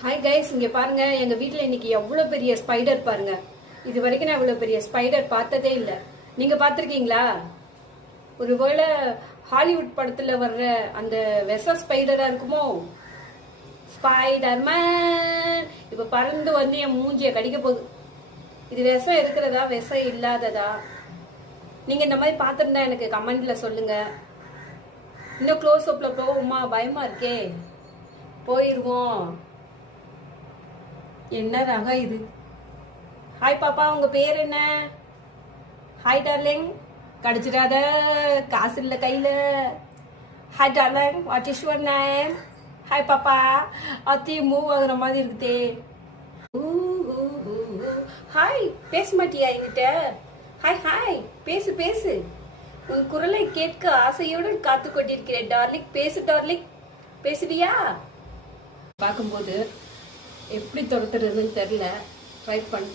Hi guys இங்கே பாருங்கள் எங்கள் வீட்டில் இன்னைக்கு எவ்வளோ பெரிய ஸ்பைடர் பாருங்கள் இது வரைக்கும் நான் இவ்வளோ பெரிய ஸ்பைடர் பார்த்ததே இல்லை. நீங்கள் பார்த்துருக்கீங்களா? ஒருவேளை ஹாலிவுட் படத்தில் வர்ற அந்த வெச ஸ்பைடராக இருக்குமோ? ஸ்பைடர்மேன் இப்போ பறந்து வந்து என் மூஞ்சியை கடிக்க போகுது. இது விஷம் இருக்கிறதா? விஷம் இல்லாததா? நீங்கள் இந்த மாதிரி பார்த்துருந்தா எனக்கு கமெண்டில் சொல்லுங்கள் இன்னும் க்ளோஸ் அப்பில் போவோமா பயமாக இருக்கே. போயிடுவோம் என்ன ரகம் இது? ஹாய் பாப்பா உங்க பேர் என்ன? ஹாய் டார்லிங் கடிச்சிடாத காசு இல்லை கையில. Hi darling what is your name hi பாப்பா. அத்தி மூவ் ஆகுற மாதிரி இருக்குதே. ஹாய் பேச மாட்டியா என்கிட்ட? ஹாய் ஹாய் பேசு பேசு. உன் குரலை கேட்க ஆசையோடு காத்து கொண்டிருக்கிறேன் டார்லிக் பேசு டார்லிக் பேசுவியா? பார்க்கும்போது எப்படி துரத்துறதுன்னு தெரில ட்ரை பண்ண.